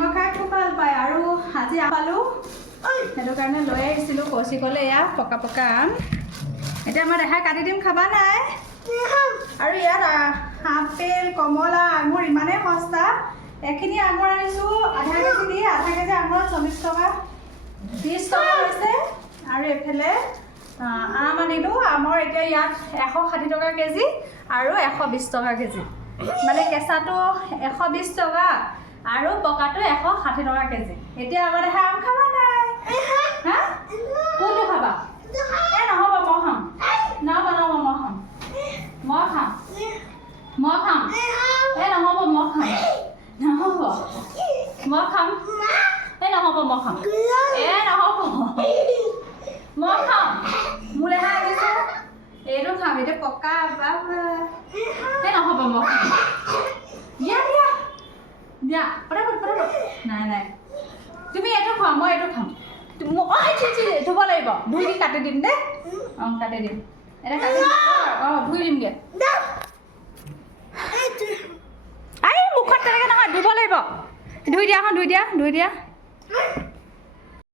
আঙুৰ খাই খুব ভাল পায় আৰু আজি পালোঁ সেইটো কাৰণে লৈ আহিছিলোঁ কৌশিকলৈ এয়া পকা পকা আম এতিয়া মই দেখাই কাটি দিম খাবা নাই আৰু ইয়াত আপেল কমলা আঙুৰ ইমানেই সস্তা এইখিনি আঙুৰ আনিছোঁ আধা কেজি দি আধা কেজি আঙুৰত 40 টকা 30 টকা হৈছে আৰু এইফালে আম আনিলোঁ আমৰ এতিয়া ইয়াত 160 টকা কেজি আৰু 120 টকা কেজি মানে কেঁচাটো 120 টকা আৰু পকাটো 160 টকা কেজি এতিয়া আমাৰ দেখা আম খাবা নাই হা কোনটো খাবা নহ'ব মই খাম মই খাম নহ'ব মই খাম নহ'ব মই খাম নহ'ব মই খাম নহ'ব মই খাম মোলৈ আহিছোঁ এইটো খাম এতিয়া পকা বাবা নহ'ব মই খাম দিয়া পটাপট নাই তুমি এইটো খোৱা মই এইটো খাম ধুব লাগিব ধুই দি কাটি দিম দে কাটি দিম এটা কাটি ধুই দিমগৈ মুখত তেনেকৈ নহয় ধুব লাগিব ধুই দিয়া